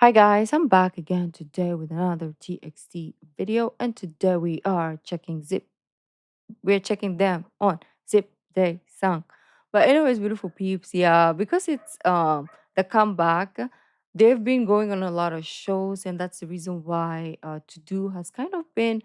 Hi guys, I'm back again today with another TXT video, and today we are checking Zip. We're checking them on Zip Day Song. But anyways, beautiful peeps, yeah, because it's the comeback, they've been going on a lot of shows, and that's the reason why To Do has kind of been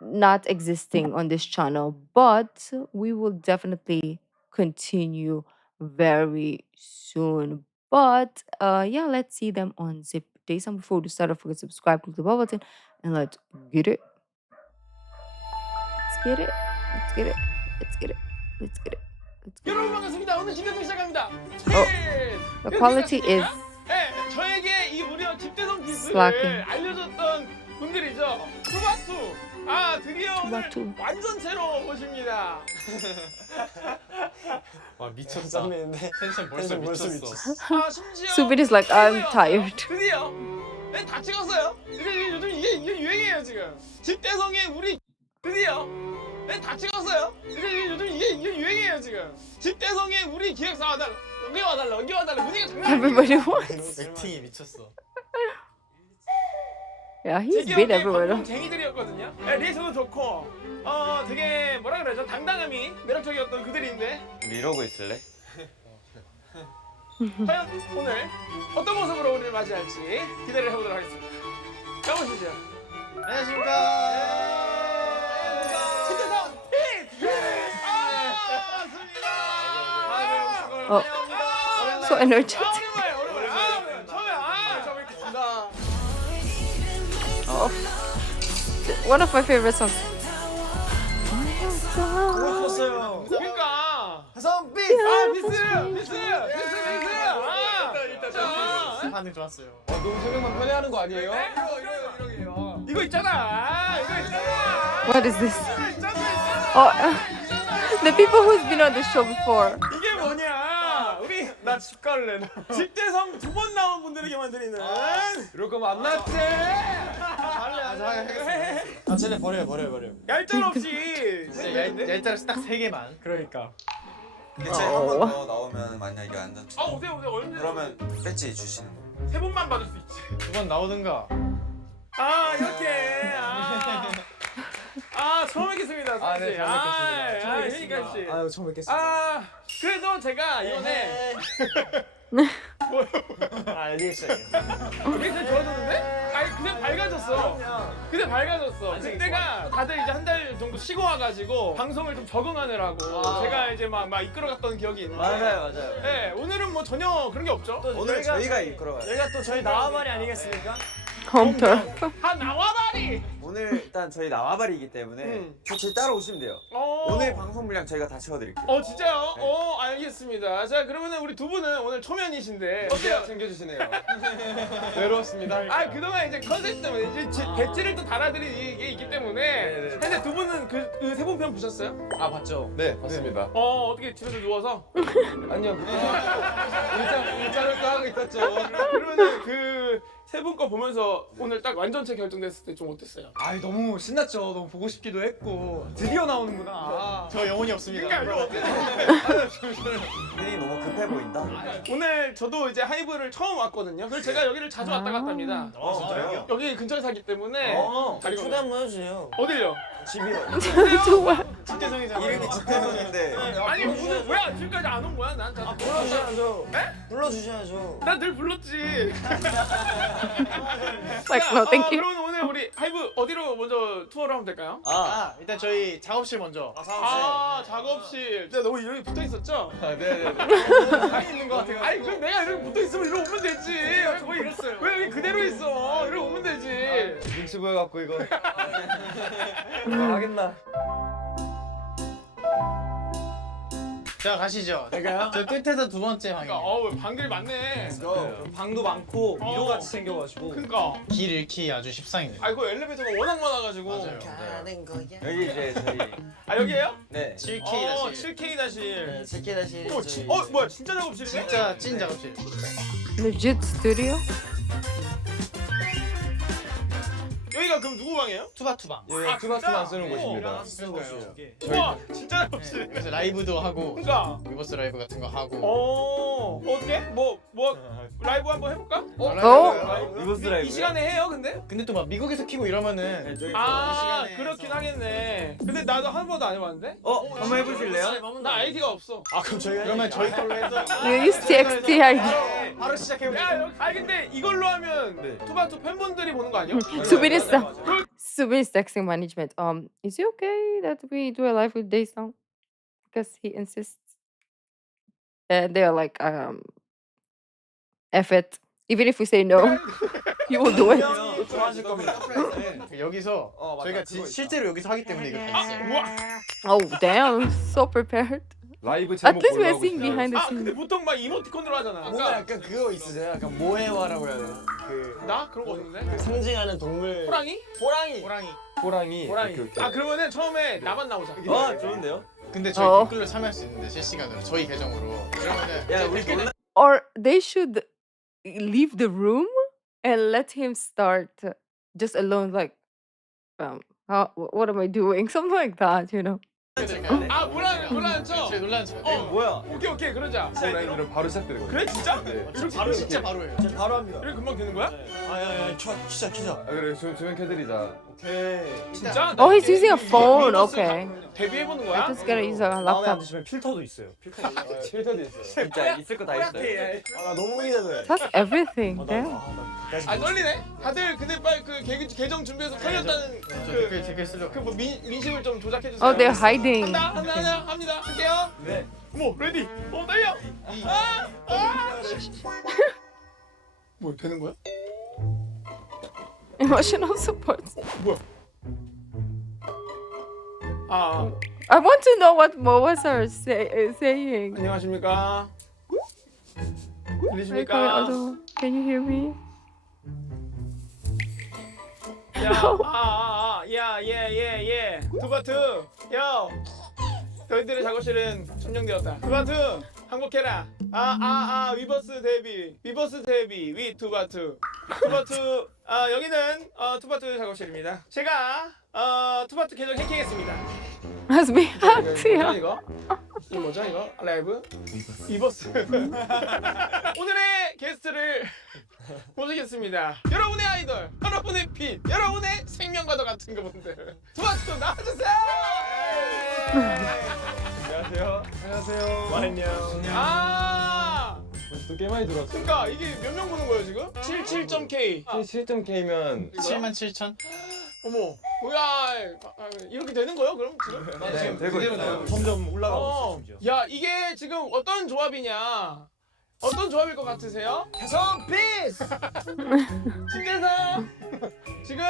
not existing on this channel, but we will definitely continue very soon. But yeah, let's see them on Zip Days. And before we start, don't forget to subscribe, click the bell button, and let's get it. Let's get it. Let's get it. Let's get it. Let's get it. Let's get it. 여러분 반갑습니다. 오늘 집대성 시작합니다. The quality is 네, 저에게 이 무려 집대성 slacking. 기술을 알려줬던 분들이죠. 투바투. 아 드디어 투바투. 오늘 완전체로 오십니다. 와 미쳤다. 텐션 벌써 미쳤어. 아 심지어 Subin is like, I'm tired. 드디어 네, 다 찍었어요. 요즘 이게 유행이에요 지금. 집대성의 우리 드디어 네, 다 찍었어요. 요즘 이게 유행이에요 지금. 집대성의 우리 기획사 와달라. 여기 와달라. 분위기가 장난 아니에요. Everybody wants. 액팅이 미쳤어. Yeah, he's been everywhere. 쟁이들이었거든요. 네, 리액션도 좋고, 되게 뭐라 그러죠? 당당함이 매력적이었던 그들인데, 우리 이러고 있을래? 과연 오늘 어떤 모습으로 우리를 맞이할지 기대를 해보도록 하겠습니다. 가보시죠. 안녕하십니까. 집대성 핏! 맞습니다. Oh, so energetic. 오랜만에. 처음에 뵙겠습니다. Oh, one of my favorite songs. 좋았어요. 그러니까. 하성빛. 비스. 반응 좋았어요. 너무 설명만 편해하는 거 아니에요? 이거 있잖아. What is this? Oh, the people who's been on the show before. 이게 뭐냐? 우리 나 집 갈래. 집대성 2번 나온 분들에게만 드리는. 이럴 거면 안 났지? 아 쟤네 버려. 얄짤 없이. 얄짤 딱 3개만. 그러니까. 배지 한번 더 나오면 만약에 안 잡히면 오세요. 얼른. 그러면 배지 주시는 거. 3번만 받을 수 있지. 2번 나오든가. 이렇게. 처음 뵙겠습니다. 아, 네, 처음 뵙겠습니다. 혜니까 씨. 아유 처음 뵙겠습니다. 그래도 제가 이번에 리액션. 리액션 좋아졌는데? 그냥 밝아졌어. 그냥 밝아졌어. 그때가 다들 이제 한 달 정도 쉬고 와가지고 방송을 좀 적응하느라고 제가 이제 막 이끌어갔던 기억이 있는데. 맞아요. 네, 오늘은 뭐 전혀 그런 게 없죠. 오늘 저희가 이끌어가요. 여기가 또 저희 나와말이 아니겠습니까? Hunter. 나와봐리. 오늘 일단 저희 나와바리이기 때문에 저희 따라오시면 돼요. 오늘 방송 분량 저희가 다 채워드릴게요. 진짜요? 알겠습니다. 자, 그러면은 우리 두 분은 오늘 초면이신데 어때요? 챙겨주시네요. 외로웠습니다. 그동안 이제 컨셉 때문에 이제 배지를 또 달아드릴 게 있기 때문에. 근데 두 분은 그 세 분 편 보셨어요? 아 봤죠? 네 봤습니다. 어떻게 집에서 누워서? 아니요 일자를 또 하고 있었죠. 그러면은 그 세 분 거 보면서 오늘 딱 완전체 결정됐을 때 좀 어땠어요? 아 너무 신났죠. 너무 보고 싶기도 했고 드디어 나오는구나. 저 영혼이 없습니다. 그러니까 혜린이 너무 급해 보인다. 오늘 저도 이제 하이브를 처음 왔거든요. 그래서 제가 여기를 자주 왔다 갔다 합니다. 진짜요? 여기 근처에 살기 때문에 잘 초대 한번 해주세요. 어딜요? 집이요. 집대성이잖아요. 이름이 집대성인데 아니 무슨 왜 지금까지 안 온 거야? 난 불러주셔야죠. 불러주셔야죠. 늘 불렀지. Like, no, thank you. 그러면 오늘 우리 하이브 어디로 먼저 투어를 하면 될까요? 일단 저희 작업실 먼저. 작업실. 내가 너무 이렇게 붙어 있었죠? 네네. 많이 있는 것 같아. 아니 그럼 내가 이렇게 붙어 있으면 이리로 오면 되지. 왜 여기 그대로 있어? 이리로 오면 되지. 눈치 보여갖고 이거. 하겠나? 자 가시죠. 내가요? 저 끝에서 두 번째 방이에요. 그러니까 방글이 많네. 방도 많고 위로 같이 생겨가지고. 그러니까. 길 잃기 아주 십상이네요. 그 엘리베이터가 워낙 많아가지고. 맞아요. 여기 이제 저희 여기에요? 네 7K 7K 다실. 7K 다시. 뭐야 진짜 작업실이네? 진짜 찐 작업실. Legit studio. 여기 여기가 그럼 누구 방이에요? 투바투방. 아, 투바투만 쓰는 곳입니다. 우와, 진짜 멋지네. 그래서 라이브도 하고 그러니까. 위버스 라이브 같은 거 하고. 어떻게? 뭐 라이브 한번 해볼까? 리버스 라이브. 이 시간에 해요, 근데? 근데 또 막 미국에서 키고 이러면은 아, 시간에 그렇긴 해서. 하겠네. 근데 나도 한 번도 안 해봤는데? 한번 해보실래요? 나 아이디가 없어. 아 그럼 저희가 그러면 저희 걸로 해서 You use TXT ID. 바로 시작해볼게요. 야, 근데 이걸로 하면 투바투 팬분들이 보는 거 아니야? Subir is texting management. Is it okay that we do a live with Daesung? Because he insists. And they're like, F it. Even if we say no, he will do it. 좋아하실 겁니다. 여기서 맞다. 저희가 그거 있다. 실제로 여기서 하기 때문에 이거 다 있어요. 우와. Oh damn, so prepared. 라이브 At 제목 least we are 올라오고 seeing 있어요. behind the 아, 근데 scenes. 보통 막 이모티콘으로 하잖아. 뭔가 아까 약간 그거 있으세요? 약간 모해화라고 해야 되나? 나 그런 거 없는데? 상징하는 동물. 호랑이? 호랑이. 호랑이. 호랑이. 오케이, 오케이. 아, 그러면은 처음에 나만 나오자. 좋은데요? 근데 저희 어. 댓글로 참여할 수 있는데 실시간으로 저희 계정으로. 그러면은 야, 우리 댓글 Or they should leave the room and let him start just alone, like, what am I doing? Something like that, you know. 아, 몰라는 척. 저희 논란 저. 뭐야? 오케이, 그러자. 호랑이들은 바로 시작되는 거예요. 그래, 진짜? 이렇게 바로 진짜 바로 해요. 바로 합니다. 이렇게 금방 되는 거야? 아야야 키자. 아, 그래 조명 켜드리자. 오케이. 진짜? Oh, he's using a phone. Okay. 데뷔해보는 I 거야? just gotta use a 마음에 안 laptop. 드시면 필터도 있어요. 필터. 필터도 있어요. 진짜 있을 거 다 있어요. 아나 너무 기대돼. That's everything. Damn. 아, 떨리네? 다들 근데 빨리 그 계정 준비해서 털렸다는 저 댓글 쓰려고. 그뭐 민심을 좀 조작해주세요. Oh, they're hiding. 합니다. 할게요. 네. 뭐 레디. 떨려. 뭐 되는 거야? Emotional support. 아, I want to know what Mo was saying. 안녕하십니까? Are you coming? 들리십니까? Although, can you hear me? 예. 투바투, 요. 너희들의 작업실은 점령되었다. 투바투, 항복해라. 위버스 데뷔, 위 투바투. 투바투, 여기는 투바투 작업실입니다. 제가 투바투 계정 해킹했습니다. Must be 뭐죠 happy. 이거? 이 뭐죠 이거? 라이브? 위버스. 오늘의 게스트를 모시겠습니다. 여러분의 아이돌, 여러분의 빛, 여러분의 생명과도 같은 그분들. 투바투 나와주세요. 안녕하세요. 안녕. 또 꽤 많이 들었어. 그러니까 이게 몇 명 보는 거예요 지금? 77.K. 7.K면 77,000? 어머, 뭐야? 이렇게 되는 거예요 그럼 지금? 지금 되고 있어요. 점점 올라가고 있어. 심지어. 야, 이게 지금 어떤 조합이냐? 어떤 조합일 것 같으세요? 대성 피스. 집대성 지금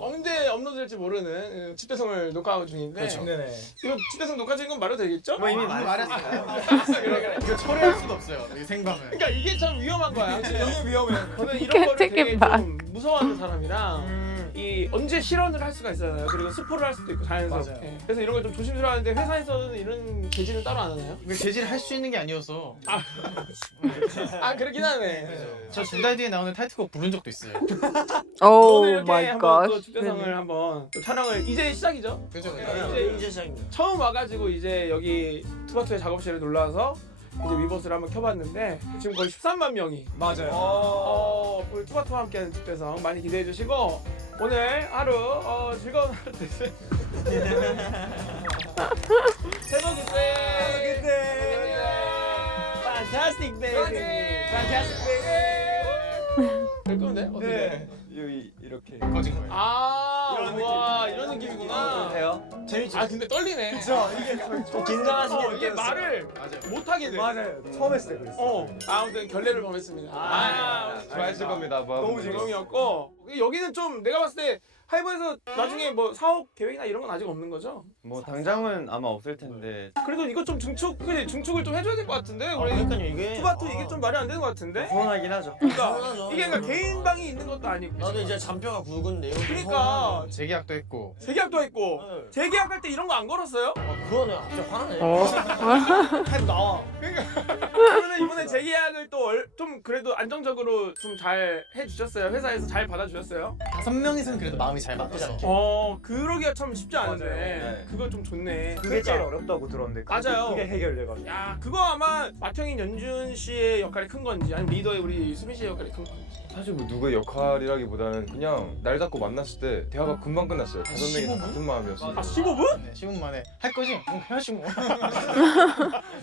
언제 업로드될지 모르는 집대성을 녹화하고 중인데 네네. 이거 집대성 녹화 중인 건 말해도 되겠죠? 뭐 이미 말했어요. 그래. 이거 처리할 수도 없어요. 이 생방을. 그러니까 이게 참 위험한 거야. 너무 위험해. 저는 이런 Can't 거를 take 되게 it back. 좀 무서워하는 사람이랑 이 언제 실언을 할 수가 있잖아요. 그리고 스포를 할 수도 있고 자연스럽게. 맞아요. 그래서 이런 걸 좀 조심스러워하는데 회사에서는 이런 개진을 따로 안 하나요? 이거 재질 할 수 있는 게 아니어서. 그렇긴 하네. 저 두 달 뒤에 나오는 타이틀곡 부른 적도 있어요. Oh 오늘 이렇게 my 한번 또 gosh. 집대성을 한번 또 촬영을 이제 시작이죠. 그죠? 이제 시작입니다. 처음 와가지고 이제 여기 투바투의 작업실에 놀러와서 이제 위버스를 한번 켜봤는데 지금 거의 13만 명이 맞아요. 우리 투바투와 함께하는 집대성 많이 기대해 주시고 오늘 하루 즐거운 하루 되세요. 새해 복 Fantastic baby. Fantastic baby. 될 건데 어떻게? 네. 여기 이렇게. 꺼진 거예요. 와 이런 느낌이구나. 해요? 재밌죠? 근데 떨리네. 저 이게 좀 긴장하시게 이게 느껴졌어요. 말을 맞아요. 못 하게 돼. 맞아요. 처음 했을 때 그랬어. 아무튼 결례를 범했습니다. 좋아하실 겁니다. 뭐. 너무 즐거움이었고 여기는 좀 내가 봤을 때 하이브에서 나중에 뭐 사업 계획이나 이런 건 아직 없는 거죠? 뭐 당장은 아마 없을 텐데. 그래도 이거 좀 중축을 좀 해줘야 될 것 같은데 우리 그러니까요 이게. 투바투 이게 좀 말이 안 되는 것 같은데? 서운하긴 하죠. 그러니까 서운하죠. 이게 그러니까 개인 방이 있는 것도 아니고 나도 이제 잔뼈가 굵은데 이거 좀 그러니까 재계약도 했고. 재계약도 했고 서운하네. 재계약할 때 이런 거 안 걸었어요? 그거는 갑자기 화나네. Oh. 타임 나와. 그러면은 이번에 재계약을 또 좀 그래도 안정적으로 좀 잘 해주셨어요? 회사에서 잘 받아주셨어요? 5명이서는 그래도 마음이 잘 맞죠. 그러기가 참 쉽지 않은데 네. 그거 좀 좋네. 그게 제일 어렵다고 들었는데 맞아요. 그게 해결돼가지고. 야 그거 아마 마청인 연준 씨의 역할이 큰 건지 아니면 리더의 우리 수민 씨의 역할이 큰 건지. 사실 뭐 누구의 역할이라기보다는 그냥 날 잡고 만났을 때 대화가 금방 끝났어요. 5명이 다 15분? 같은 마음이었어요. 15분? 네, 15분 만에 할 거지? 해야지 뭐.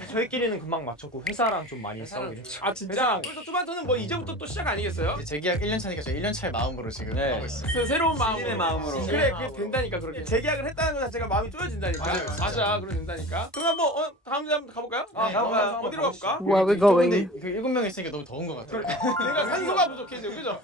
저희끼리는 금방 맞췄고 회사랑 좀 많이 싸우긴 했죠. 아 진짜? 그래서 투바토는 뭐 이제부터 또 시작 아니겠어요? 이제 재계약 1년 차니까 저 1년 차의 마음으로 지금 네. 하고 있어요. 그 새로운 마음으로. 신인의 마음으로. 그래 그게 된다니까 그렇게. 재계약을 했다는 것 자체가 마음이 쪼여진다니까. 맞아요. 맞아 그래 된다니까. 그럼 한번 다음 주 한번 가볼까요? 가볼까요? 어디로 가볼까? Where are we 근데 going? 그 7명 있으니까 너무 더운 것 같아요. 내가 산소가 부족해져 그죠?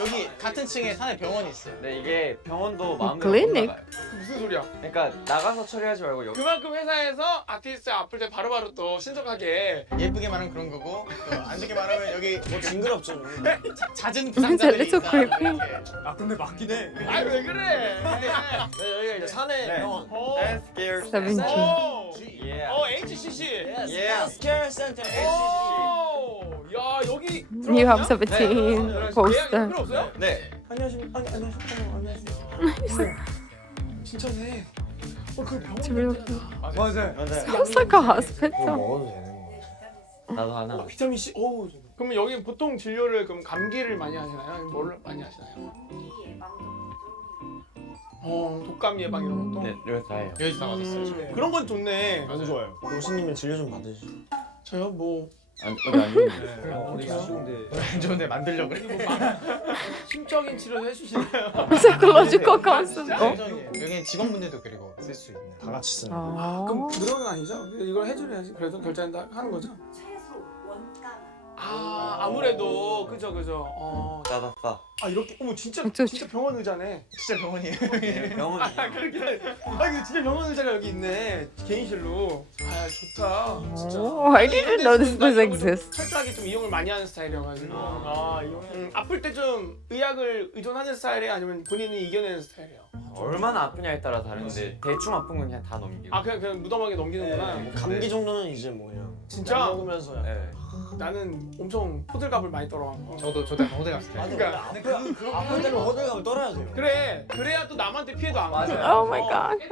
여기 같은 층에 산에 병원이 있어요. 네, 이게 병원도 마음대로 클리닉? 못 나가요. 무슨 소리야? 그러니까 나가서 처리하지 말고 여기. 그만큼 회사에서 아티스트 아플 때 바로바로 또 신속하게 예쁘게 말하면 그런 거고 또 안 좋게 말하면 여기 뭐 징그럽죠. 잦은 It's a 부상자들이 little 있다. creepy. 아 근데 맞긴 해. 아이 왜 그래? 네, 여기가 이제 산에 네. 병원. 오. Healthcare Seventeen. Center. 오 HCC. Yes. Healthcare Center. 오. 야 여기 You have 들어갔냐? 17 예약 poster. 필요 없어요? 네. 안녕하십니까. 안녕하세요. 진짜네. 그 병원 It's 맞아요. 맞아요. Sounds like a hospital. 먹어도 되는 거. 나도 하나. 비타민 C. 오. 그러면 여기 보통 진료를 그럼 감기를 많이 하시나요? 아니면 뭘 많이 하시나요? 독감 예방 이런 것도. 네, 이거 다 해요. 여기서 다 맞았어요. 그런 건 좋네. 너무 좋아요. 교수님은 진료 좀 받으시죠. 저요 뭐 어디 안 좋은데. 우리 수준인데. 안 좋은데 만들려고 그래. 심적인 치료 해주시나요? Psychological counselor. 여기 직원분들도 그리고 쓸 수 있는. 다 같이 쓰는. 그럼 그런 건 아니죠? 이걸 해줘야지 그래도 결제한다 하는 거죠? 최소 원가만. 아무래도 그죠. 따닥다. 아 이렇게 어머 진짜 어쩌지? 진짜 병원 의자네. 진짜 병원이에요. 병원. 그렇게 이거 진짜 병원 의자가 여기 있네 개인실로. 아 좋다. Oh, I didn't know this was exist. 철저하게 좀 이용을 많이 하는 스타일이어가지고. 아플 때 좀 의학을 의존하는 스타일이에요? 아니면 본인이 이겨내는 스타일이에요? 얼마나 아프냐에 따라 다른데 대충 아픈 건 그냥 다 넘기고. 아 그냥 무덤하게 넘기는구나. 뭐 감기 정도는 이제 뭐 그냥 진짜? 약 먹으면서 네. 나는 엄청 호들갑을 많이 떨어갖고. 저도 호텔 갔을 때. 그러니까 아플 때는 호들갑을 떨어야 돼요. 그래 그래야 또 남한테 피해도 안 가죠. Oh my god.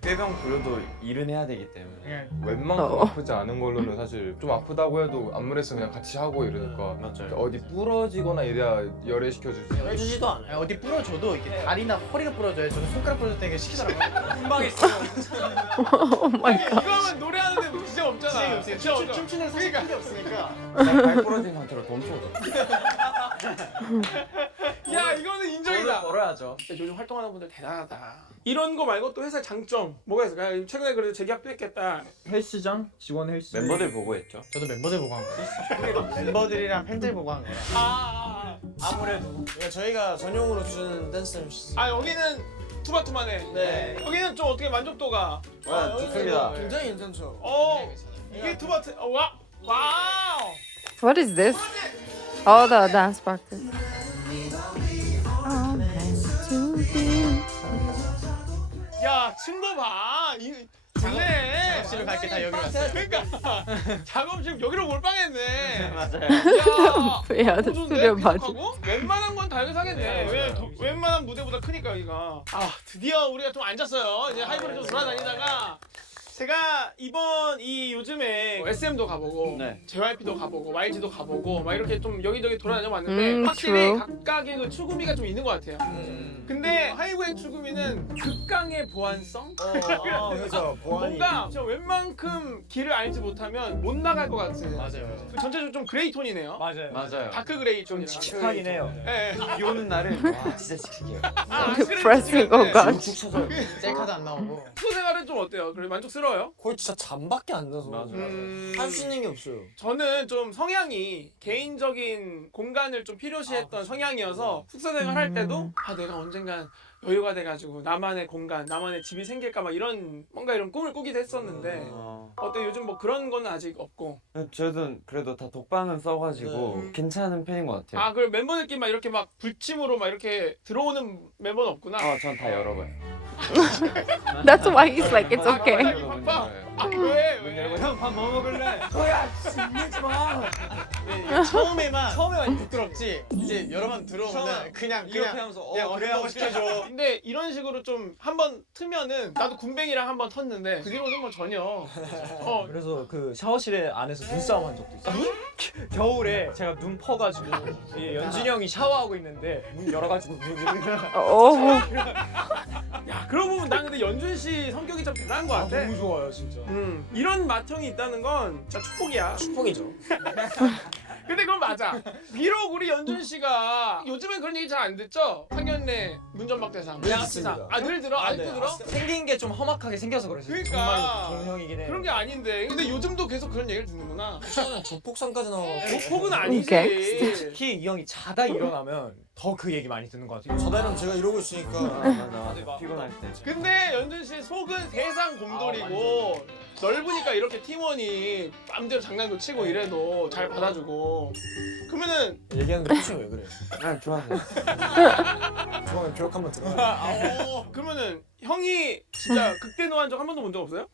꾀병 부려도 일은 해야 되기 때문에. 웬만큼 아프지 않은 걸로는 사실 좀 아프다고 해도 안무레스 그냥 같이 하고 이러니까 맞아요. 어디 부러지거나 이래야 열애시켜주지. 해주지도 않아요. 어디 부러져도 이렇게 다리나 허리가 부러져요. 저는 손가락 부러졌다는 게 시키더라고요. 금방 있어. Oh my god. 이거 하면 노래하는데 진짜 없잖아. 진짜 없어. 춤추는 사람이 없으니까. 발 부러진 상태로 돈 쳐줘. 야 이거는 인정이다. 벌어야죠. 진짜 요즘 활동하는 분들 대단하다. 이런 거 말고 또 회사 장점 뭐가 있을까요? 최근에 그래도 재계약도 했겠다. 헬스장 직원 헬스. 멤버들 보고 했죠. 저도 멤버들 보고 한 거예요. 멤버들이랑 팬들 보고 한 거라. 아무래도 저희가 전용으로 주는 댄스 MC. 여기는 투바투만해. 네. 여기는 좀 어떻게 만족도가? 아, 좋습니다. 굉장히 괜찮죠. 이게 투바투. 와우. What is this? Oh, the dance practice. I'm meant to be. 야 층도 봐. 이거 좋네. 작업실을 갈게 다 여기 왔어요. 그러니까 작업실 여기로 몰빵했네. 맞아요. 야. Yeah, the 너무 좋은데? studio budget. 쾌적하고? 웬만한 건 다 여기 사겠네. 웬만한 무대보다 크니까 여기가. 드디어 우리가 좀 앉았어요. 이제 하이브를 좀 돌아다니다가 제가 이번 요즘에 SM도 가보고 네. JYP도 가보고 YG도 가보고 막 이렇게 좀 여기저기 돌아다녀 봤는데 확실히 true. 각각의 그 추구미가 좀 있는 것 같아요. 근데 하이브의 추구미는 극강의 보안성? 그렇죠. 보안이. 뭔가 저 웬만큼 길을 알지 못하면 못 나갈 것 같은. 맞아요. 전체적으로 좀 그레이 톤이네요. 맞아요. 맞아요. 다크 그레이 톤이라. 칙칙하긴 해요. 예. 비 오는 날은 와 진짜 칙칙해요. Depressing, oh god. 축 쳐져요. 셀카도 안 나오고. 숙소 생활은 좀 어때요? 그래 만족스러워요? 거의 진짜 잠밖에 안 자서 할 수 있는 게 없어요. 저는 좀 성향이 개인적인 공간을 좀 필요시했던 성향이어서 숙소 생활 할 때도 내가 언젠간 여유가 돼가지고 나만의 공간, 나만의 집이 생길까 막 이런 뭔가 이런 꿈을 꾸기도 했었는데 어때 요즘 뭐 그런 거는 아직 없고. 저도 그래도 다 독방은 써가지고 괜찮은 편인 것 같아요. 그럼 멤버들끼리 막 이렇게 막 불침으로 막 이렇게 들어오는 멤버는 없구나. 전 다 열어봐요. That's why he's like, it's okay. 팍팍. 왜? 문 열고 형 밥 뭐 먹을래? 처음에만 부끄럽지. 이제 여러 번 들어오면 그냥 하면서 그냥 어려워 시켜줘. 근데 이런 식으로 좀 한번 트면은 나도 군뱅이랑 한번 텄는데 그 뒤로는 뭐 전혀. 그래서 그 샤워실에 안에서 눈싸움 한 적도 있어요. 겨울에 제가 눈 퍼가지고 이 연준이 형이 샤워하고 있는데 문 열어가지고 야, 그러고 보면 난 근데 연준 씨 성격이 참 대단한 것 같아. 너무 좋아요 진짜. 이런 맏형이 있다는 건 진짜 축복이야. 축복이죠. 근데 그건 맞아. 비록 우리 연준 씨가 요즘엔 그런 얘기 잘 안 듣죠? 상견례 문전박대상, 양아치상. 아, 늘 들어? 아직도 들어? 생긴 게 좀 험악하게 생겨서 그래서 그러니까. 정말 좋은 형이긴 해. 그런 게 아닌데. 근데 요즘도 계속 그런 얘기를 듣는구나. 저는 조폭상까지 나와. 조폭은 아니지. 특히 이 형이 자다 일어나면 더 그 얘기 많이 듣는 것 같아요. 저다이면 제가 이러고 있으니까. 맞아. 피곤할 때. 근데 연준 씨 속은 세상 곰돌이고 넓으니까 이렇게 팀원이 마음대로 장난도 치고 이래도 잘 받아주고. 그러면은 얘기하는데 표정이 왜 그래? 난 좋아해. 조만간 교육 한번 들어. 그러면은 형이 진짜 극대 노한 적 한 번도 본 적 없어요?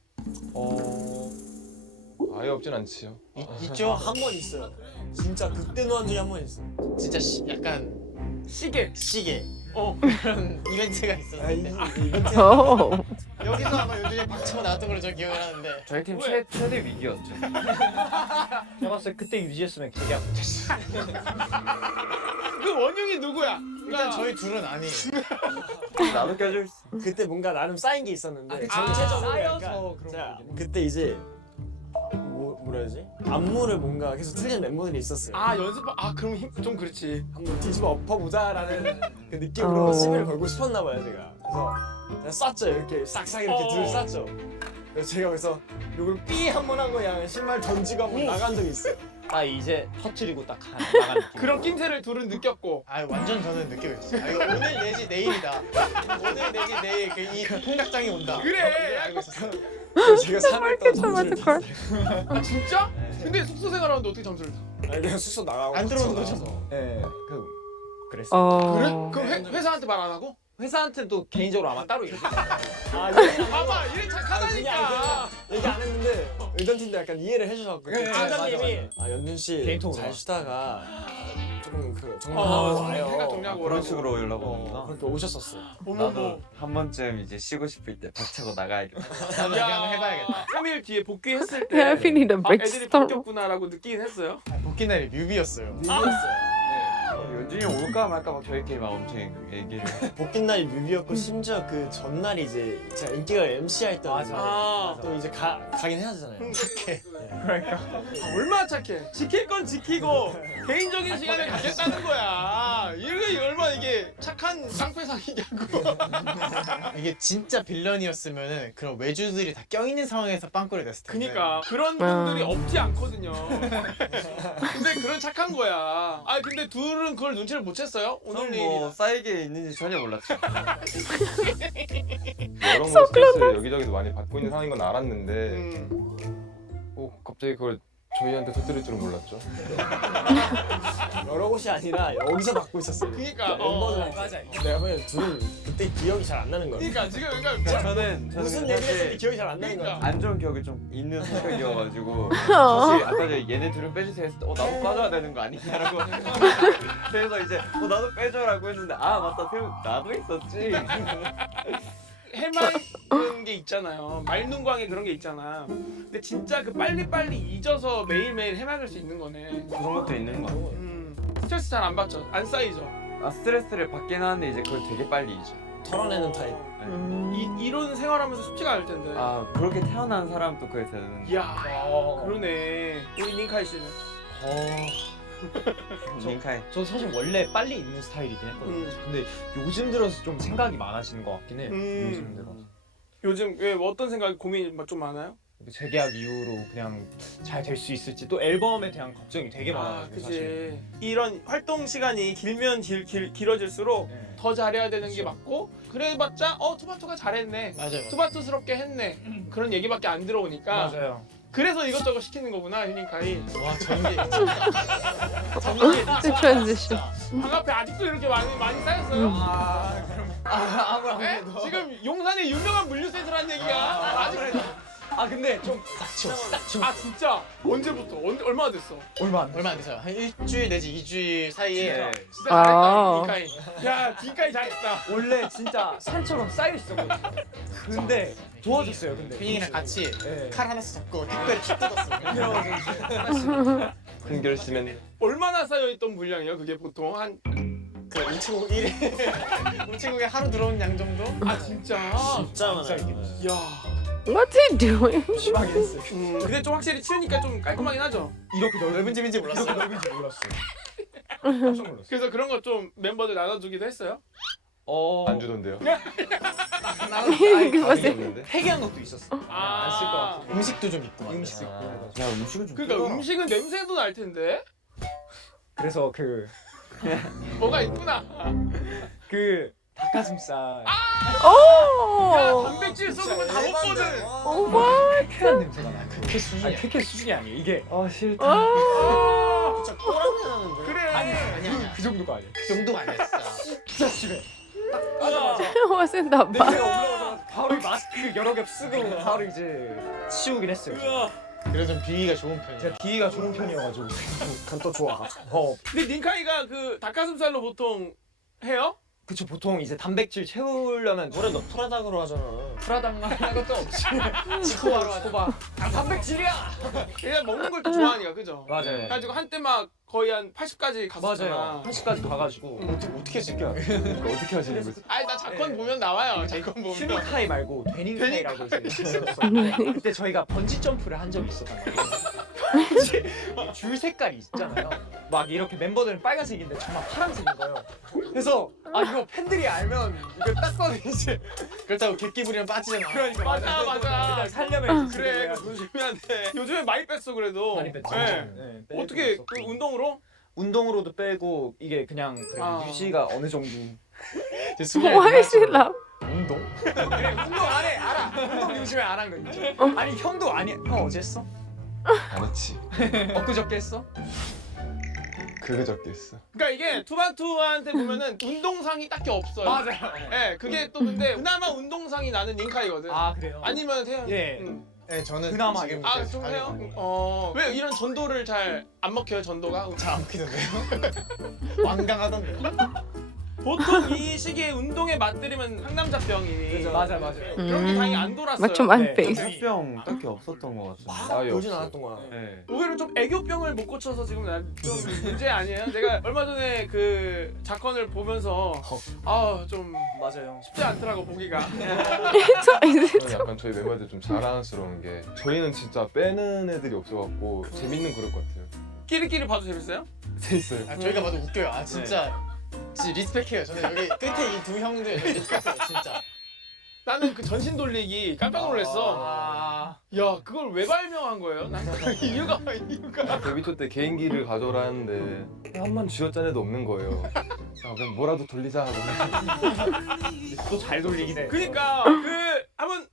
아예 없진 않지요. 있죠? 한 번 있어요. 진짜 극대 노한 적이 한 번 있어. 진짜 약간 시계. 시계 그런 이벤트가 있었는데 이벤트. 여기서 아마 요즘에 박치고 나왔던 걸로 저 기억을 하는데 저희 팀 왜? 최대 위기였죠. 제가 봤을 때 그때 유지했으면 계약 못했어. 그 원흉이 누구야? 일단 저희 둘은 아니에요. 나도 껴줄 수. 그때 뭔가 나름 쌓인 게 있었는데 그치. 전체적으로 쌓여서 약간 그런 자, 거군요. 그때 이제 뭐라 해야지? 안무를 뭔가 계속 틀린 멤버들이 있었어요. 아, 그럼 좀 그렇지. 한번 뒤집어 엎어보자라는 그 느낌으로 시비를 걸고 싶었나 봐요 제가. 그래서 제가 쐈죠 이렇게 싹싹 이렇게 둘 쐈죠. 그래서 제가 그래서 이걸 삐 한 번 하고 그냥 신발 던지고 한번 나간 적이 있어요. 딱 이제 터트리고 딱 나간 느낌. 그런 낌새를 둘은 느꼈고. 아 완전 저는 느끼고 있어요. 아, 이거 오늘 내지 내일이다. 오늘 내지 내일 이 통닭장이 온다. 그래. 알고 있었어요. 그래서 제가 3일 동안 점수를 탔어요. 아, 진짜? 근데 숙소 생활하는데 어떻게 점수를 타? 아니, 그냥 숙소 나가고 안 들어오는 거죠? 나가서. 네, 그랬어. 그래? 그럼 회사한테 말 안 하고? 회사한테도 개인적으로 아마 따로 얘기. 아 봐봐, 이래 착하다니까. 얘기 안 했는데 의전팀도 약간 이해를 해주셔갖고 네, 팀장님이 아 연준 씨 개인톡으로 잘 쉬다가 조금 그 어, 정리하고 와요. 생각 정리하고 그런 오라고. 식으로 연락 오는구나. 그렇게 오셨었어요. 나도 한 번쯤 이제 쉬고 싶을 때 박차고 나가야겠다. 나도 이렇게 한번 해봐야겠다. 3일 뒤에 복귀했을 Yeah, if 때 you need a 아, break 애들이 storm. 바뀌었구나라고 느끼긴 했어요. 복귀 날이 뮤비였어요. 뮤비였어요. 연준이 형 올까 말까 막 저희끼리 막 엄청 얘기를. 복귀 날이 뮤비였고 심지어 그 전날이 이제 제가 인기가 MC 할 때 아, 또 이제 가긴 해야 되잖아요. 착해. 얼마나 착해. 지킬 건 지키고 개인적인 시간을 갖겠다는 거야. 이게 얼마나 이게 착한 깡패상이냐고. 이게 진짜 빌런이었으면은 그런 외주들이 다 껴있는 상황에서 빵꾸를 냈을 텐데. 그니까 그런 분들이 없지 않거든요. 근데 그런 착한 거야. 아, 근데 둘은 그걸 눈치를 못 챘어요? 오늘 저는 일이다. 뭐 쌓이게 있는지 전혀 몰랐죠. 여러모로 스트레스를 여기저기서 많이 받고 있는 상황인 건 알았는데 갑자기 그걸 저희한테 터뜨릴 줄은 몰랐죠. 여러 곳이 아니라 여기서 받고 있었어요. 그니까, 멤버들한테. 맞아. 내가 보기엔 둘은 그때 기억이 잘 안 나는 거예요. 그러니까 지금 그러니까 저는 무슨 근데 얘기를 했을지 사실 기억이 잘 안 나는 거예요. 그러니까. 안 좋은 기억이 좀 있는 성격이어가지고 사실 아까 전에 얘네 둘은 빼주세요 했을 때 나도 빠져야 되는 거 아니냐라고 그래서 이제 나도 빼줘라고 했는데 아 맞다 세훈 나도 있었지. 해맑은 게 있잖아요. 말눈광에 그런 게 있잖아. 근데 진짜 그 빨리빨리 잊어서 매일매일 해맑을 수 있는 거네. 그런 것도 있는 거 같아요. 스트레스 잘 안 받죠? 안 쌓이죠? 아 스트레스를 받긴 하는데 이제 그걸 되게 빨리 잊어. 털어내는 타입. 이런 생활하면서 쉽지가 않을 텐데. 아 그렇게 태어난 사람도 그게 되는. 이야, 그러네. 우리 닌카이 씨는. 닌카이. 저 사실 원래 빨리 잊는 스타일이긴 했거든요. 근데 요즘 들어서 좀 생각이 많아지는 것 같긴 해요. 요즘 들어서. 요즘 왜 어떤 생각이 고민이 좀 많아요? 재계약 이후로 그냥 잘 될 수 있을지 또 앨범에 대한 걱정이 되게 많아가지고 그치. 사실. 이런 활동 시간이 길면 길어질수록 네. 더 잘해야 되는 게 맞고 그래봤자 투바투가 잘했네. 맞아요. 투바투스럽게 했네. 그런 얘기밖에 안 들어오니까 맞아요. 그래서 이것저것 시키는 거구나, 휴닝카이. 와 전개. The transition. 방 앞에 아직도 이렇게 많이 쌓였어요? 네? 지금 용산의 유명한 물류센터라는 얘기야. 아직도. 아 근데 좀 아 진짜? 언제부터? 얼마나 됐어? 얼마 안 돼. 얼마 안 돼서요. 한 일주일 내지 2주일 사이에 진짜 아. 잘했다 딘카이. 야 딘카이 잘했다. 원래 진짜 산처럼 쌓여 있었거든요. 근데 도와줬어요. 근데 빈이랑 같이 네. 칼 하나씩 잡고 택배를 쭉 뜯었어요. 그래가지고 이제 하나씩 큰 결심은 얼마나 쌓여있던 물량이에요? 그게 보통 한... 그 우체국 1일 우체국에 하루 들어온 양 정도? 아 진짜? 진짜 많아요. 이야. What's he doing? 심하게 했어요. 근데 좀 확실히 치우니까 좀 깔끔하긴 하죠. 이렇게 넓은 집인지 이렇게 몰랐어요. 넓은지 몰랐어요. 깜짝 놀랐어요. 그래서 그런 거 좀 멤버들 나눠주기도 했어요? 안 주던데요? 이게 뭐지? 없는데? 폐기한 것도 있었어. 안 쓸 것 같아. 음식도 좀 있고 음식 있고. 야 음식은 좀 그러니까 음식은 냄새도 날 텐데 그래서 그 뭐가 있구나. 닭가슴살 야 오! 단백질 섞으면 다 먹거든. 오 마이 쾌한 냄새가 나. 그게 수준이야. 아니 그렇게 수준이 아니에요. 이게 싫다. 갓! 진짜 꼬랑내 나는데. 그래. 아니야. 그 정도가 아니야. 그 정도가 아니야 진짜. 진짜 심해. Wasn't that 냄새가 bad? 올라오자마자 바로 이 마스크 여러 겹 쓰고 바로 이제 치우긴 했어요. 그래도 좀 비위가 좋은 편이야. 제가 비위가 좋은 편이어가지고 간또 좋아. 근데 닌카이가 그 닭가슴살로 보통 해요? 그쵸 보통 이제 단백질 채우려면 노래 너 프라닭으로 하잖아. 프라당만 한 것도 없이 치코바로 단백질이야. 그냥 먹는 걸 또 좋아하니까 그죠? 맞아요. 그래가지고 한때 막 거의 한 80까지 갔었잖아. 맞아요. 80까지 가가지고 어떻게 지켜? 그러니까 어떻게 하시는 거지? 아니 나 작건 보면 나와요. 작건 보면. 휴닝카이 말고 되닝카이라고 이제 그때 저희가 번지 점프를 한 적이 있었단 말이에요. 줄 색깔이 있잖아요. 막 이렇게 멤버들은 빨간색인데 정말 파란색인 거예요. 그래서 아 이거 팬들이 알면 이거 딱 봐도 이제 그렇다고 객기 부리면 빠지잖아. 그러니까 맞아 맞아. 그냥 살려면 이제 그래 그래야 그거 조심해야 돼. 요즘에 많이 뺐어 그래도. 많이 뺐죠. 네. 네, 빼고 어떻게 있었고. 그 운동으로? 운동으로도 빼고 이게 그냥 그래, 아. 유지가 어느 정도 Why is he laugh? 운동? 그래 운동 안 해 알아 운동 요즘에 안 한 거 있지 아니 형도 아니 형 어제 했어? 안 했지. 엊그저께 했어? 그게 적게 했어. 그러니까 이게 투바투한테 보면은 운동상이 딱히 없어요. 맞아요 네, 그게 또 근데 그나마 운동상이 나는 닌카이거든. 아 그래요? 아니면 태연. 예. 네 저는 그나마 지금 아, 이제 좀 잘 해요? 되거든요. 왜 이런 전도를 잘 안 먹혀요, 전도가? 잘안 먹히던데요? 완강하던데요? 보통 이 시기에 운동에 맞들이면 상남자병이 맞아 그런 게 다행히 안 돌았어요. But 좀 네. unfazed. 병 딱히 없었던 것 같습니다. 아예 보진 없어. 않았던 거야. 네. 오히려 좀 애교병을 못 고쳐서 지금 좀 문제 아니에요? 내가 얼마 전에 그 작건을 보면서 좀 맞아요 쉽지 않더라고 보기가. So is it? 저는 약간 저희 멤버들 좀 자랑스러운 게 저희는 진짜 빼는 애들이 없어갖고 재밌는 그룹 같아요. 끼리끼리 봐도 재밌어요? 재밌어요. 아, 저희가 봐도 웃겨요. 아 진짜 리스펙해요. 저는 여기 끝에 이 두 형들 리스펙해요 진짜. 나는 그 전신 돌리기 깜짝 놀랐어. 아 야 그걸 왜 발명한 거예요? 난 이유가 데뷔 초 때 개인기를 가져라는데 한 번 쥐어짠 애도 없는 거예요. 야 그냥 뭐라도 돌리자 하고. 또 잘 돌리긴 해 그러니까 그 한번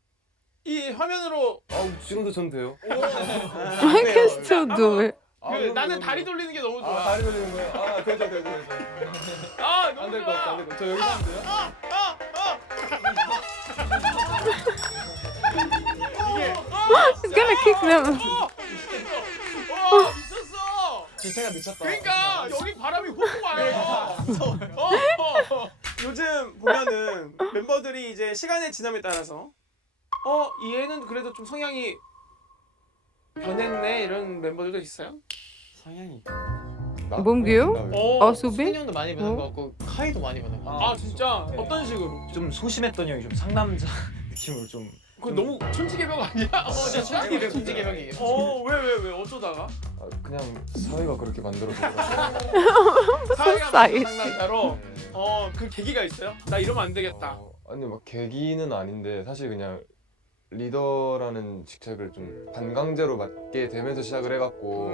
이 화면으로 지금도 전 돼요. I can still do it. 그 나는 다리 돌리는 게 너무 좋아. 다리 돌리는 거예요? 아 되죠. 아 너무 안될 것 좋아. 같아. 안될 것 같아. 저 여기서 하면 돼요? He's gonna kick them. 와 미쳤어. 기태가 미쳤다. 그러니까 여기 바람이 훅 와요. 요즘 보면은 멤버들이 이제 시간의 지남에 따라서 얘는 그래도 좀 성향이 변했네 이런 멤버들도 있어요? 성향이 나? 몽규? 어. 수빈? 수빈 형도 많이 보는 것 같고 카이도 많이 보는 것 같고. 아 진짜 네. 어떤 식으로? 좀 소심했던 형이 좀 상남자 느낌으로 좀 그 너무 천지개벽 아니야? 진짜 천지개벽 천지개벽이에요. 왜 어쩌다가? 아, 그냥 사회가 그렇게 만들어서. 사회가 사이. 상남자로 그 계기가 있어요? 나 이러면 안 되겠다. 아니 막 계기는 아닌데 사실 그냥 리더라는 직책을 좀 반강제로 맡게 되면서 시작을 해갖고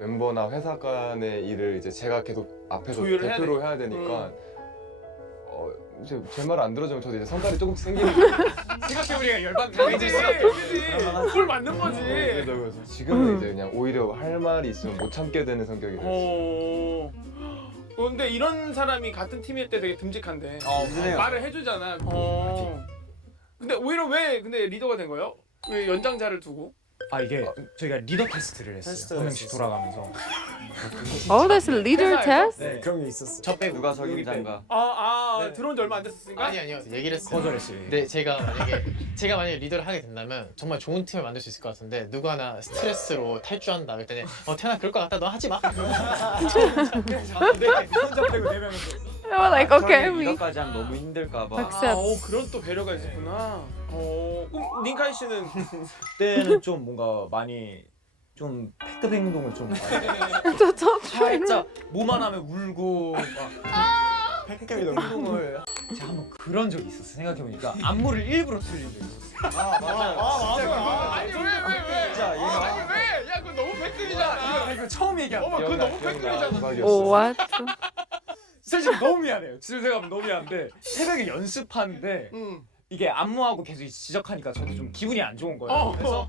멤버나 회사 간의 일을 이제 제가 계속 앞에서 조율을 해야 대표로 해야 되니까 이제 제 말 안 들어주면 저도 이제 성깔이 조금 생기는 거예요. 생각해보니까 열받네 그지 그걸 맞는 거지. 그래서 지금은 이제 그냥 오히려 할 말이 있으면 못 참게 되는 성격이 됐어요. 근데 이런 사람이 같은 팀일 때 되게 듬직한데 든든해요. 말을 해주잖아. 근데 오히려 왜 근데 리더가 된 거예요? 왜 연장자를 두고? 아 이게 저희가 리더 테스트를 했어요. 테스트가 한 명씩 있었어. 돌아가면서. Oh, there's a leader test? 네 그런 게 있었어. 저 빼고 누가 적임자인가? 아 들어온 지 얼마 안 됐었으니까? 아니요 얘기를 했어요. 거절했어요. 근데 제가 만약에 리더를 하게 된다면 정말 좋은 팀을 만들 수 있을 것 같은데 누가 하나 스트레스로 탈주한다 그랬더니 태연아 그럴 것 같다 너 하지 마. 혼자 빼고 4명이서. They were like, okay, 저기 we 이거까지 하면 너무 힘들까봐. accept. 그런 또 배려가 있었구나. 그럼 닌카이 씨는 그때는 좀 뭔가 많이 좀 패급 행동을 좀 많이 The top trainer. 살짝 뭐만 하면 울고 막 팩감이 너무. 행동을 제가 한번 그런 적이 있었어요. 생각해보니까 안무를 일부러 틀린 적이 있었어요. 아 맞아요. 아니 왜? 진짜 이거 아니 왜? 야 그거 너무 백급이잖아. 이거 처음 얘기한 어머 거. 그거 너무 백급이잖아. Oh, what? 사실 너무 미안해요. 지금 생각하면 너무 미안한데 새벽에 연습하는데 응. 이게 안무하고 계속 지적하니까 저도 좀 기분이 안 좋은 거예요. 그래서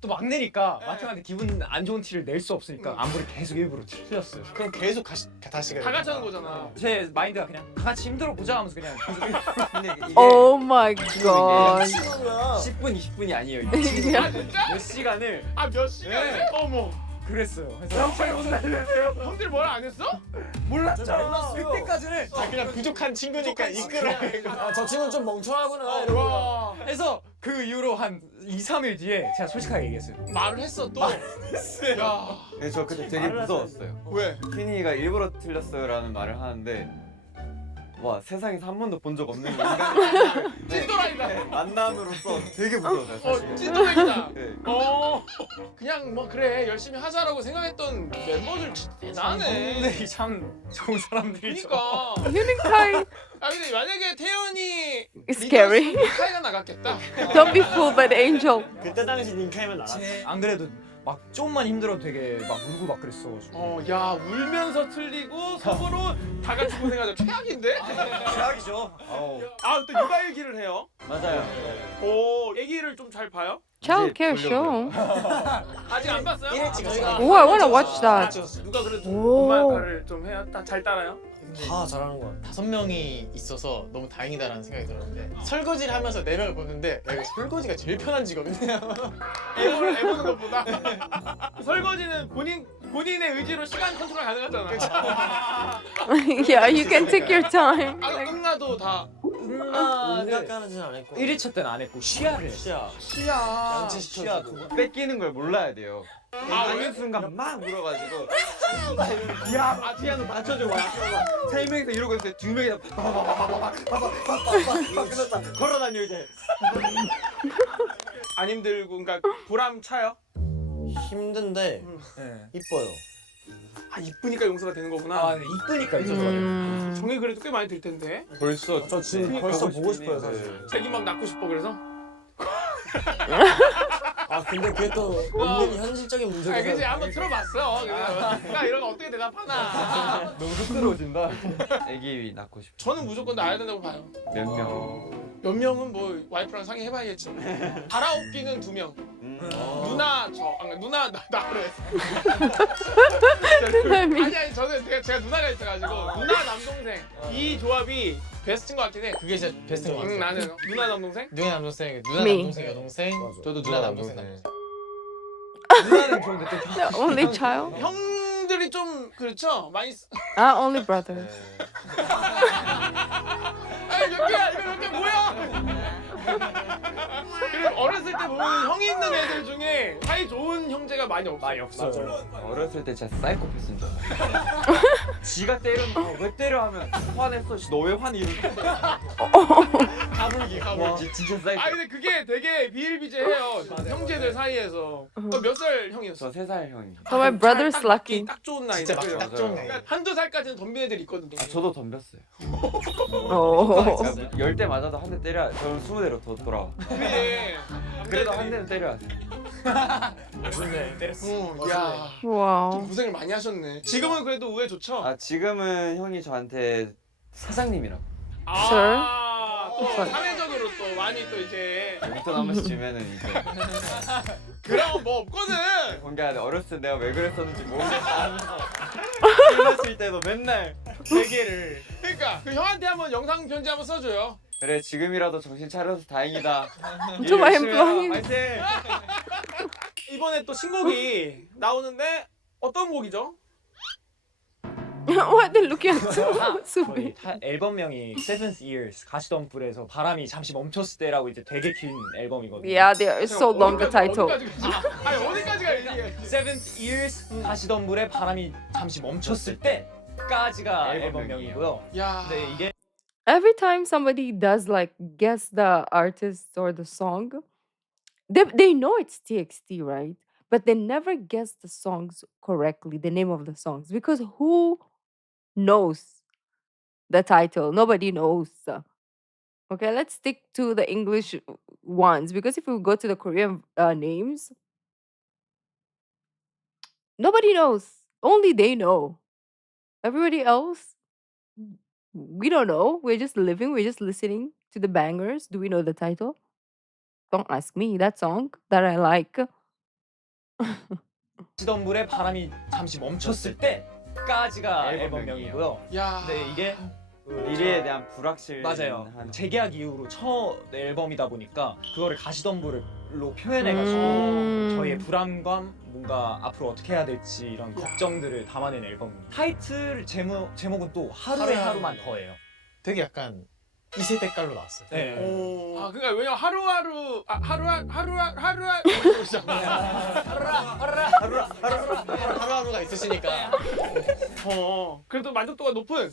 또 막내니까 마탱한테 기분 안 좋은 티를 낼 수 없으니까 안무를 계속 일부러 틀렸어요. 그럼 계속 다시 다 같이 하는 거잖아. 제 마인드가 그냥 다 같이 힘들어 보자 하면서 그냥 계속 근데 이게 Oh my god. 치는 거야. 10분 20분이 아니에요. 아 진짜? 몇 시간을 몇 시간? 네. 어머. 그랬어요. 그래서 형들 뭐라 안 했어? 몰랐죠. 몰랐어요. 그때까지는 그냥 부족한 친구니까 이끌어. 저 친구는 좀 멍청하구나. 이러고. 와. 해서 그 이후로 한 2, 3일 뒤에 제가 솔직하게 얘기했어요. 말을 했어 또. 야. 네, 저 그때 되게 무서웠어요. 왜? 휘니가 일부러 틀렸어요라는 말을 하는데 와 세상에서 한 번도 본 적 없는 인간의 찐또라이다. 만남으로서 되게 무서워요 사실. 찐또라이다. 네. 그냥 뭐 그래 열심히 하자라고 생각했던 멤버들 진짜 대단해. 분들이 참 좋은 사람들이죠. 그러니까. Unikai 근데 만약에 태연이 is scary. 카이가 나갔겠다. Don't be fooled by the angel. 그때 당시 닌카이면 나갔어. 안 그래도 막 좀만 힘들어도 되게 막 울고 막 그랬어가지고. 야 울면서 틀리고 서로 다 같이 고생하자 최악인데? 최악이죠. 또 육아일기를 해요. 맞아요. 오 애기를 좀 잘 봐요? Child care show. 아직 안 봤어요? 저희가 Oh, I wanna watch that. 누가 그래도 좀 오. 엄마 역할을 좀 해요? 잘 따라요? 다 잘하는 거야. 5명이 있어서 너무 다행이다라는 생각이 들었는데 설거지를 하면서 4명을 보는데 야, 이거 설거지가 제일 편한 직업이네요. 애 보는 것보다 설거지는 본인의 의지로 시간 컨트롤 가능하잖아. Yeah, you can take your time. 응나도 다 음악가는지는 안 했고. 1일차 때는 안 했고 시야를 시야. 시야. 양치 시야 시켜주고. 뺏기는 걸 몰라야 돼요. 왜? 어느 순간 막 물어가지고 야 피아노 맞춰줘 와. 세 명이서 이러고 있어요. 두 명이서 끝났다. 걸어다녀 이제. 안 힘들고 그러니까 보람 차요? 힘든데 네. 이뻐요. 이쁘니까 용서가 되는 거구나. 아, 네, 이쁘니까 있어서 그래요. 정이 그래도 꽤 많이 들 텐데. 벌써 저 지금 벌써 보고 싶어요 싶긴 해. 사실. 자기 막 낳고 싶어 그래서? 아 근데 그게 또 은근히 현실적인 문제가. 그치 한번 들어봤어. 나 이런 거 어떻게 대답하나. 너무 쑥스러워진다. 애기 낳고 싶어. 저는 무조건 낳아야 된다고 봐요. 몇 명? 몇 명은 뭐 와이프랑 상의해봐야겠지. 갈아엎기는 2명. 누나 누나 나래. 아니 저는 제가 누나가 있어가지고 누나 남동생 이 조합이 베스트인 것 같긴 해. 그게 진짜 베스트인 것 같아요. 나는 누나 남동생. 누나 남동생, 누나 Me. 남동생 여동생. 저도 누나 남동생 남동생. 누나는 좋은데 또 The only child? 형들이 좀 그렇죠 많이. Only brother. 아니 몇 개야 이거 몇 개 뭐야? 그리고 어렸을 때 보면 형이 있는 애들 중에 사이 좋은 형제가 많이 없어. 많이 없어요. 어렸을 때 진짜 사이코패스인 줄 알았어. 지가 때렸는데 왜 때려 하면 화냈어. 너 왜 화내? 이러고. 가불기. 와 진짜 사이코. 근데 그게 되게 비일비재해요. 형제들 사이에서. 몇 살 형이었어? 저 3살 형이. So my brother's 딱 lucky. 딱 좋은 나이. 진짜 딱 좋은 나이. 그러니까 한두 살까지는 덤빈 애들 있거든요. 저도 덤볐어요. Oh. 10대 맞아도 한 대 때려. 저는 20대로 더 돌아와. 그래도 한 대는 때려야 돼. 멋있네. 야. Wow. 고생을 많이 하셨네. 지금은 그래도 우애 좋죠? 아 지금은 형이 저한테 사장님이라고. 또 사회적으로 또 많이 또 이제 용돈 한 번씩 주면은 이제 그럼 뭐 없거든. 공개하는데 어렸을 때 내가 왜 그랬었는지 모르겠다 하면서 술 마실 때도 맨날 되게를. 그러니까 그 형한테 한번 영상 편지 한번 써줘요. 그래 지금이라도 정신 차려서 다행이다. 좀 일 열심히 해라. 엠플로잉. 화이팅! 이번에 또 신곡이 나오는데 어떤 곡이죠? What they looking at? 저희 수비. 앨범명이 Seventh Years 가시던 불에서 바람이 잠시 멈췄을 때라고 이제 되게 긴 앨범이거든요. Yeah, they are so long the title. 아니 어디까지가 이게? Seventh Years 가시던 불에 바람이 잠시 멈췄을 때까지가 앨범명이고요. 야. 근데 이게 Every time somebody does like guess the artist or the song, they know it's TXT, right? But they never guess the songs correctly, the name of the songs, because who knows the title? Nobody knows. Okay, let's stick to the English ones because if we go to the Korean names, nobody knows. Only they know. Everybody else, we don't know. We're just living, we're just listening to the bangers. Do we know the title? Don't ask me. That song that I like. 가시던 불에 바람이 잠시 멈췄을 때까지가 앨범명이고요. 야. 근데 이게 미래에 대한 불확실. 맞아요. 재계약 이후로 첫 앨범이다 보니까 그거를 가시던 불로 표현해가지고 저희의 불안감, 뭔가 앞으로 어떻게 해야 될지 이런 걱정들을 담아낸 앨범입니다. 타이틀 제목은 또 하루에 하루만 더예요. 되게 약간 2세대 깔로 나왔어요. 네. 아 그러니까 왜냐면 하루하루 하루하루가 있으시니까 그래도 만족도가 높은.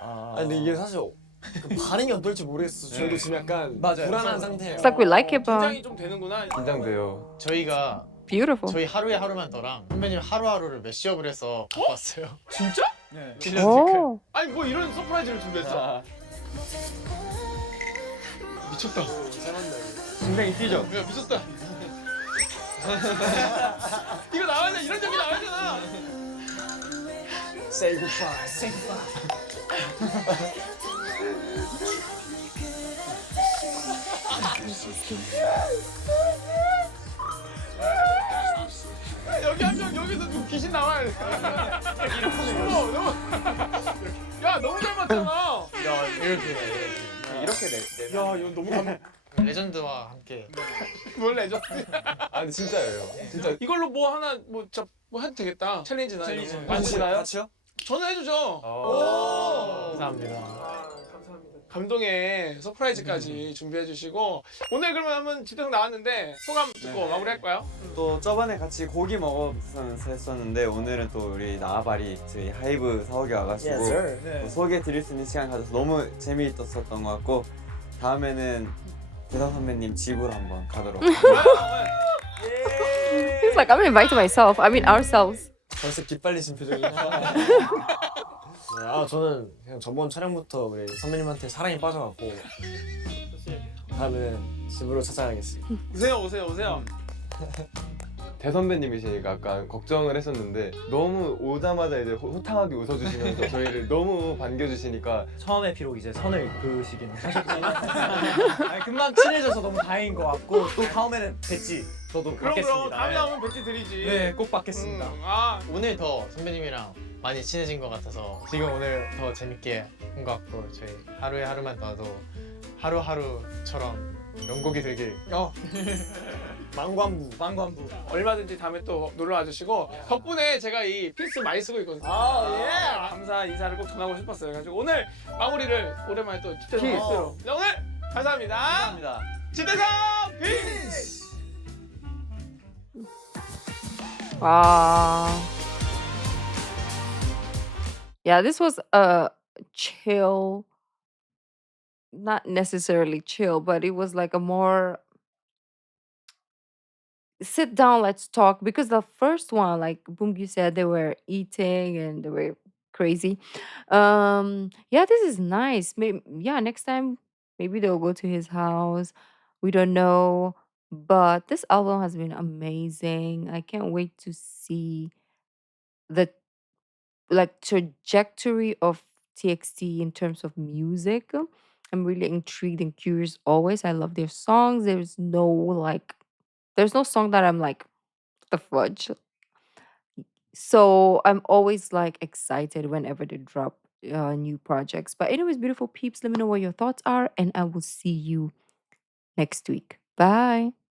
아니 근데 이게 사실 그 반응이 어떨지 모르겠어. 저희도 지금 약간 맞아요. 불안한 상태예요. It's like we like it, 긴장이 but 좀 되는구나. 긴장돼요. 저희가 beautiful. 저희 하루에 하루만 더랑 선배님 하루하루를 매시업을 해서 갖고 왔어요. 진짜? 네. Oh, 아니 뭐 이런 서프라이즈를 준비했어? 미쳤다. 심장이 뛰죠. 야 미쳤다. 이거 나와야 이런 적이 나와야 되나? Say goodbye. Say goodbye. 여기 한 명 여기서 좀 귀신 나와야 돼. 너무 야 너무 잘 맞잖아. 이렇게 내. 야 이거 너무 감. 레전드와 함께 뭘 내줘? 아 근데 진짜예요. 진짜 이걸로 뭐 하나 뭐 진짜 뭐 해도 되겠다. 챌린지나 챌린지. 이런 거. 같이나요? 같이요? 저는 해주죠. 감사합니다. 감사합니다. 감동의 서프라이즈까지 준비해주시고 오늘 그러면 한번 집에서 나왔는데 소감 듣고 마무리할까요? 또 저번에 같이 고기 먹으면서 했었는데 오늘은 또 우리 나아바리 저희 하이브 사옥에 와가지고 Yes, sir. 또 소개 드릴 수 있는 시간 가져서 너무 재미있었던 것 같고 다음에는 대성 선배님 집으로 한번 가도록 it's like I'm inviting myself. I mean ourselves. 벌써 기빨리신 표정이. 아 저는 그냥 저번 촬영부터 우리 선배님한테 사랑이 빠져갖고 다음에는 집으로 찾아가겠습니다. 오세요. 대선배님이시니까 약간 걱정을 했었는데 너무 오자마자 이제 호탕하게 웃어주시면서 저희를 너무 반겨주시니까 처음에 비록 이제 선을 그으시긴 하셨지만 아니, 금방 친해져서 너무 다행인 것 같고 또 다음에는 뵙지. 저도 그럼 받겠습니다. 다음에 네. 나오면 배지 드리지. 네, 꼭 받겠습니다. 아 오늘 더 선배님이랑 많이 친해진 것 같아서 지금 오늘 더 재밌게 한 것 같고 저희 하루에 하루만 더도 하루하루처럼 명곡이 되길 망관부. 얼마든지 다음에 또 놀러 와주시고 덕분에 제가 이 필수 많이 쓰고 있거든요. 감사 인사를 꼭 전하고 싶었어요. 그래가지고 오늘 마무리를 오랜만에 또 집대성 필수로. 네, 오늘 감사합니다. 감사합니다. 집대성 필수. Yeah, this was a chill, not necessarily chill, but it was like a more sit down, let's talk. Because the first one, like Boomgi said, they were eating and they were crazy. Yeah, this is nice. Maybe, yeah, next time maybe they'll go to his house. We don't know. But this album has been amazing. I can't wait to see the like trajectory of TXT in terms of music. I'm really intrigued and curious always. I love their songs. There's no song that I'm like, what the fudge. So I'm always like excited whenever they drop new projects. But anyways, beautiful peeps, let me know what your thoughts are, and I will see you next week. Bye.